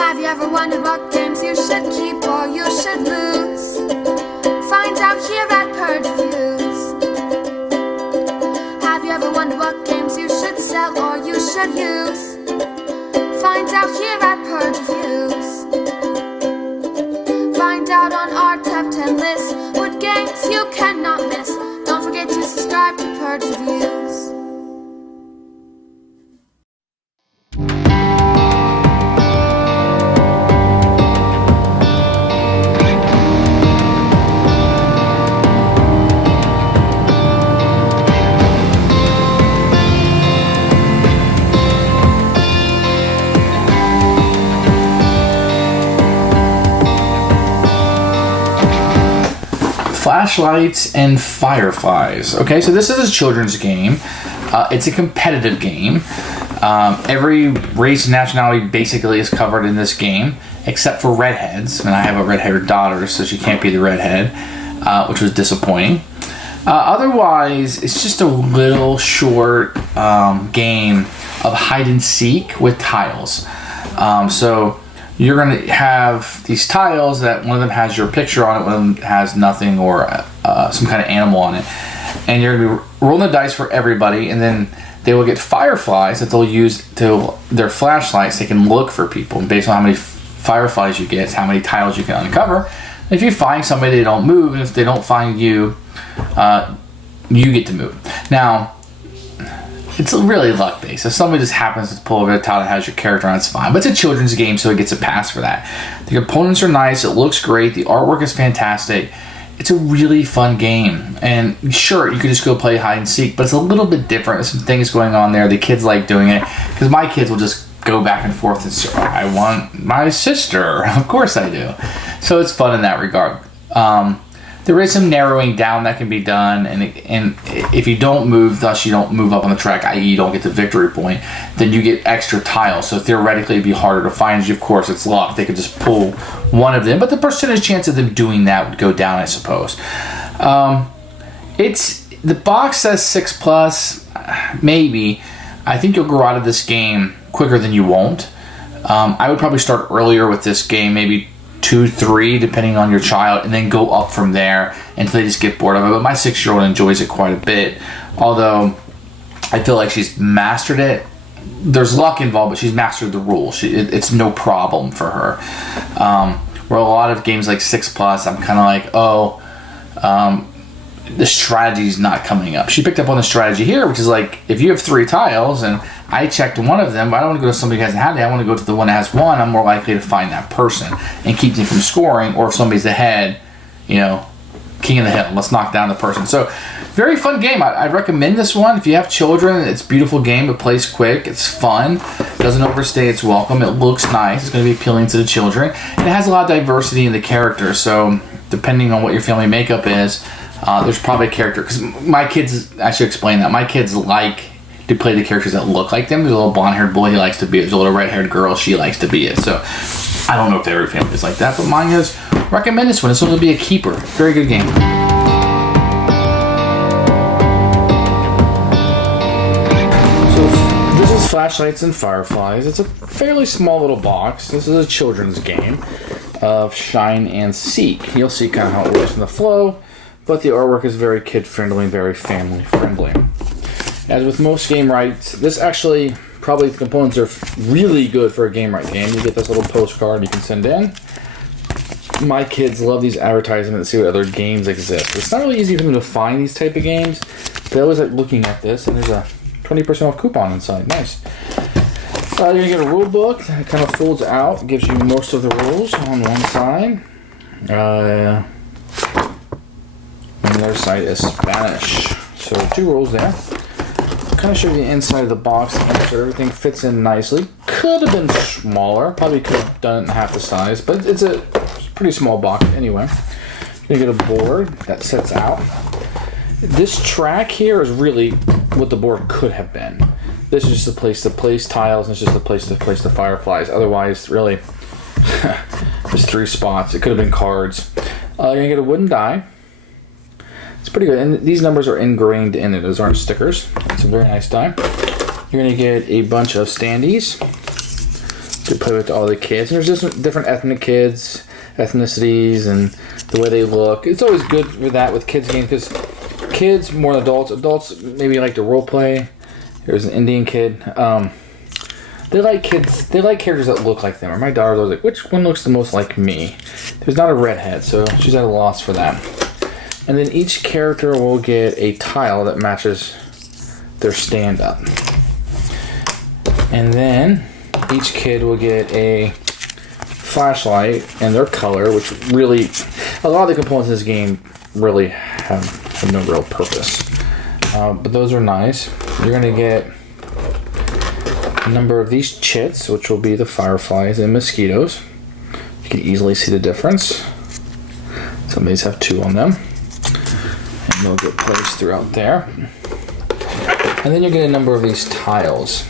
Have you ever wondered what games you should keep or you should lose? Find out here at Purge Reviews. Have you ever wondered what games you should sell or you should use? Find out here at Purge Reviews. Find out on our top 10 list what games you cannot miss. Don't forget to subscribe to Purge Reviews. Flashlights and Fireflies. Okay, so this is a children's game. It's a competitive game. Every race and nationality basically is covered in this game, except for redheads. And I have a red-haired daughter, so she can't be the redhead, which was disappointing. Otherwise, it's just a little short game of hide and seek with tiles. So you're going to have these tiles that one of them has your picture on it, one of them has nothing or some kind of animal on it. And you're going to be rolling the dice for everybody, and then they will get fireflies that they'll use to their flashlights. They can look for people, and based on how many fireflies you get, it's how many tiles you can uncover. And if you find somebody, they don't move, and if they don't find you, you get to move. Now, it's really luck-based. If somebody just happens to pull over a tile that has your character on, it's fine. But it's a children's game, so it gets a pass for that. The components are nice. It looks great. The artwork is fantastic. It's a really fun game. And sure, you could just go play hide and seek, but it's a little bit different. There's some things going on there. The kids like doing it, because my kids will just go back and forth and say, I want my sister. Of course I do. So it's fun in that regard. There is some narrowing down that can be done, and if you don't move, thus you don't move up on the track, i.e. you don't get the victory point, then you get extra tiles. So theoretically it'd be harder to find you. Of course, it's luck. They could just pull one of them, but the percentage chance of them doing that would go down, I suppose. The box says 6+, maybe. I think you'll grow out of this game quicker than you won't. I would probably start earlier with this game, maybe 2, 3, depending on your child, and then go up from there until they just get bored of it. But my 6-year-old enjoys it quite a bit, although I feel like she's mastered it. There's luck involved, but she's mastered the rules. It's no problem for her. Where a lot of games like 6+, I'm kind of like, the strategy's not coming up. She picked up on the strategy here, which is like, if you have 3 tiles and I checked one of them, but I don't want to go to somebody who hasn't had it. I want to go to the one that has one. I'm more likely to find that person and keep them from scoring. Or if somebody's ahead, king of the hill, let's knock down the person. So very fun game. I'd recommend this one. If you have children, it's a beautiful game. It plays quick. It's fun. It doesn't overstay its welcome. It looks nice. It's going to be appealing to the children. And it has a lot of diversity in the characters. So depending on what your family makeup is, there's probably a character. Because my kids, I should explain that. My kids like to play the characters that look like them. There's a little blonde-haired boy, he likes to be it. There's a little red-haired girl, she likes to be it. So I don't know if every family is like that, but mine is. Recommend this one. This one will be a keeper. Very good game. So this is Flashlights and Fireflies. It's a fairly small little box. This is a children's game of shine and seek. You'll see kind of how it works in the flow, but the artwork is very kid-friendly, very family-friendly. As with most game rights, this actually, probably the components are really good for a game right game. You get this little postcard you can send in. My kids love these advertisements to see what other games exist. It's not really easy for them to find these type of games. They always like looking at this, and there's a 20% off coupon inside. Nice. You're going to get a rule book that kind of folds out. It gives you most of the rules on one side. On the other side is Spanish. So 2 rules there. Kind of show you the inside of the box. So everything fits in nicely. Could have been smaller. Probably could have done it in half the size. But it's a pretty small box anyway. You get a board that sets out. This track here is really what the board could have been. This is just a place to place tiles, and it's just a place to place the fireflies. Otherwise, really, there's 3 spots. It could have been cards. You're going to get a wooden die. It's pretty good, and these numbers are ingrained in it. Those aren't stickers. It's a very nice die. You're going to get a bunch of standees. to play with all the kids. And there's just different ethnic kids, ethnicities, and the way they look. It's always good for that with kids games because kids more than adults. Adults maybe like to role play. There's an Indian kid. They like kids. They like characters that look like them. Or my daughter's always like, which one looks the most like me? There's not a redhead, so she's at a loss for that. And then each character will get a tile that matches their stand-up. And then each kid will get a flashlight and their color, which really, a lot of the components in this game really have no real purpose. But those are nice. You're going to get a number of these chits, which will be the fireflies and mosquitoes. You can easily see the difference. Some of these have 2 on them. And they'll get placed throughout there. And then you get a number of these tiles.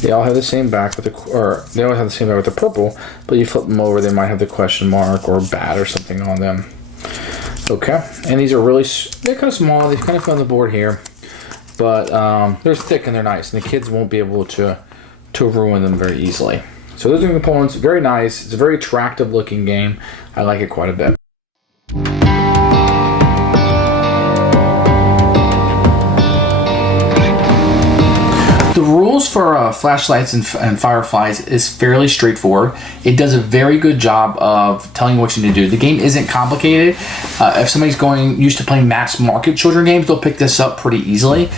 They all have the same back with they always have the same back with the purple, but you flip them over, they might have the question mark or bat or something on them. Okay, and these are they're kind of small, they kind of fit on the board here, but they're thick and they're nice, and the kids won't be able to ruin them very easily. So those are the components, very nice. It's a very attractive looking game. I like it quite a bit. The rules for Flashlights and Fireflies is fairly straightforward. It does a very good job of telling you what you need to do. The game isn't complicated. If somebody's used to playing mass market children games, they'll pick this up pretty easily.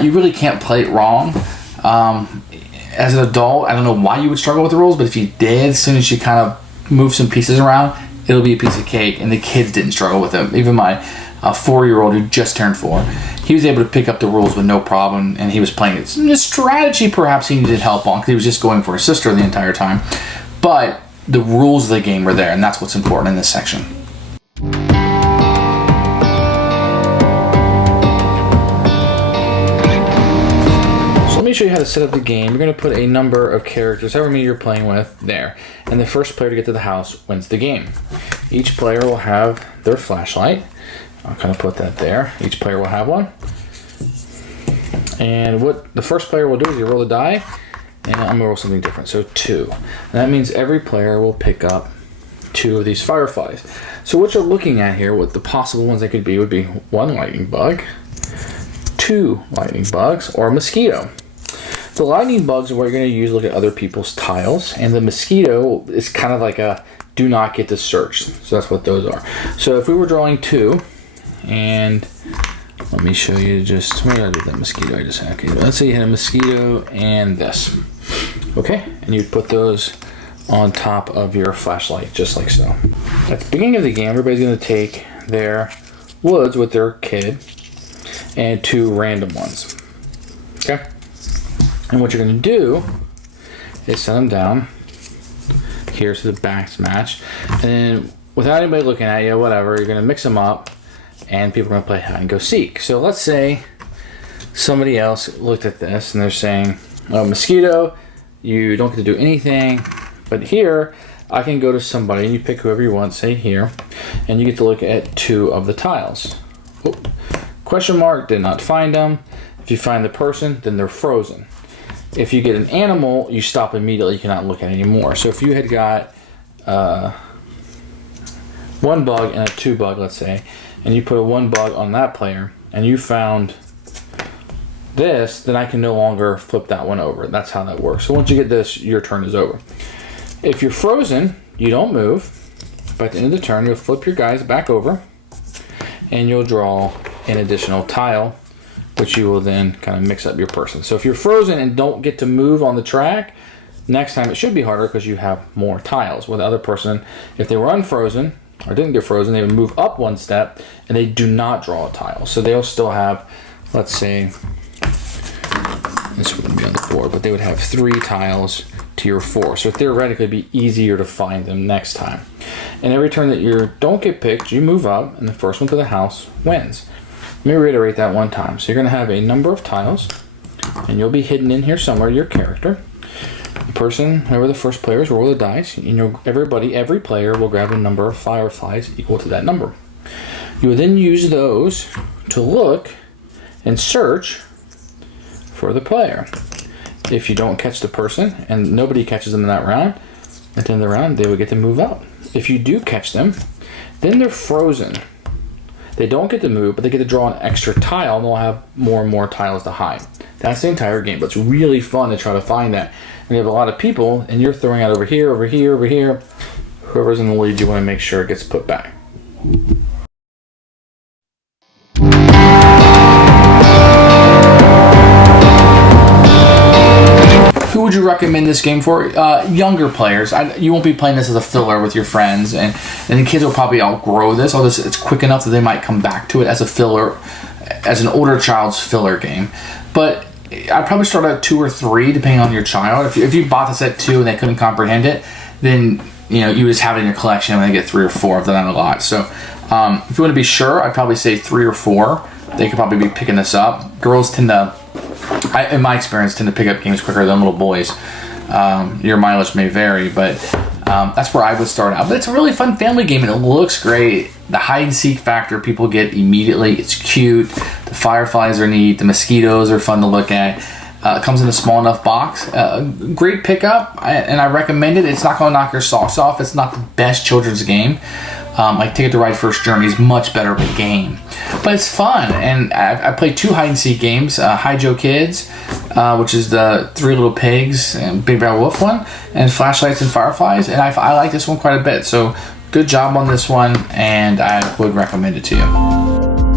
You really can't play it wrong. As an adult, I don't know why you would struggle with the rules, but if you did, as soon as you kind of move some pieces around, it'll be a piece of cake, and the kids didn't struggle with them. Even my 4-year-old who just turned 4, he was able to pick up the rules with no problem, and he was playing it. The strategy perhaps he needed help on because he was just going for his sister the entire time. But the rules of the game were there, and that's what's important in this section. So let me show you how to set up the game. You're going to put a number of characters, however many you're playing with, there. And the first player to get to the house wins the game. Each player will have their flashlight. I'll kind of put that there. Each player will have one. And what the first player will do is you roll a die, and I'm going to roll something different. So 2. And that means every player will pick up 2 of these fireflies. So what you're looking at here, what the possible ones they could be, would be 1 lightning bug, 2 lightning bugs, or a mosquito. The lightning bugs are what you're going to use to look at other people's tiles, and the mosquito is kind of like a do not get to search. So that's what those are. So if we were drawing 2, and let me show you just, where did I do that mosquito I just had? Okay, let's say you had a mosquito and this. Okay, and you put those on top of your flashlight, just like so. At the beginning of the game, everybody's going to take their woods with their kid and 2 random ones. Okay? And what you're going to do is set them down here so the backs match. And then without anybody looking at you, whatever, you're going to mix them up. And people are going to play hide and go seek. So let's say somebody else looked at this and they're saying, oh, mosquito, you don't get to do anything. But here, I can go to somebody and you pick whoever you want, say here, and you get to look at 2 of the tiles. Oh, question mark, did not find them. If you find the person, then they're frozen. If you get an animal, you stop immediately. You cannot look at it anymore. So if you had got 1 bug and a 2 bug, let's say, and you put a 1 bug on that player, and you found this, then I can no longer flip that one over. That's how that works. So once you get this, your turn is over. If you're frozen, you don't move. But at the end of the turn, you'll flip your guys back over, and you'll draw an additional tile, which you will then kind of mix up your person. So if you're frozen and don't get to move on the track, next time it should be harder because you have more tiles. With the other person, if they were unfrozen, or didn't get frozen, they would move up 1 step and they do not draw a tile. So they'll still have, let's say, this wouldn't be on the board, but they would have 3 tiles to your 4. So theoretically it'd be easier to find them next time. And every turn that you don't get picked, you move up and the first one to the house wins. Let me reiterate that one time. So you're going to have a number of tiles and you'll be hidden in here somewhere, your character. The person, whoever the first player is, roll the dice. And every player will grab a number of fireflies equal to that number. You will then use those to look and search for the player. if you don't catch the person and nobody catches them in that round, at the end of the round, they would get to move up. If you do catch them, then they're frozen. They don't get to move, but they get to draw an extra tile, and they'll have more and more tiles to hide. That's the entire game, but it's really fun to try to find that. And you have a lot of people, and you're throwing out over here, over here, over here. Whoever's in the lead, you want to make sure it gets put back. Who would you recommend this game for? Younger players. You won't be playing this as a filler with your friends, and the kids will probably outgrow this. Although it's quick enough that they might come back to it as a filler, as an older child's filler game. But I'd probably start at 2 or 3, depending on your child. If you bought this at 2 and they couldn't comprehend it, then you just have it in your collection and they get 3 or 4. I've done that a lot. So if you want to be sure, I'd probably say 3 or 4. They could probably be picking this up. Girls tend to, in my experience, tend to pick up games quicker than little boys. Your mileage may vary, but that's where I would start out. But it's a really fun family game, and it looks great. The hide and seek factor people get immediately. It's cute. The fireflies are neat. The mosquitoes are fun to look at. It comes in a small enough box. Great pickup, and I recommend it. It's not going to knock your socks off. It's not the best children's game. Like Ticket to Ride First Journey is much better of a game, but it's fun. And I played 2 hide and seek games: Hi Joe Kids, which is the 3 Little Pigs and Big Bad Wolf one, and Flashlights and Fireflies. And I like this one quite a bit. So good job on this one, and I would recommend it to you.